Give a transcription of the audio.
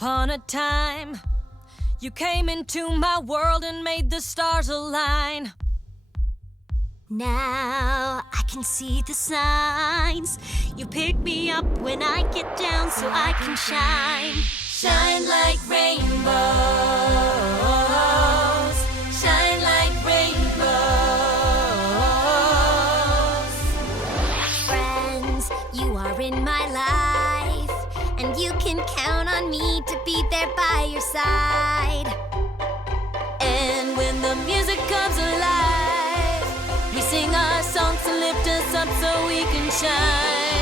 upon a time, you came into my world and made the stars align. Now I can see the signs. You pick me up when I get down so I can shine. Shine like rainbows. Shine like rainbows. Friends, you are in my life, and you can count on me to be there by your side. And when the music comes alive, we sing our songs to lift us up so we can shine.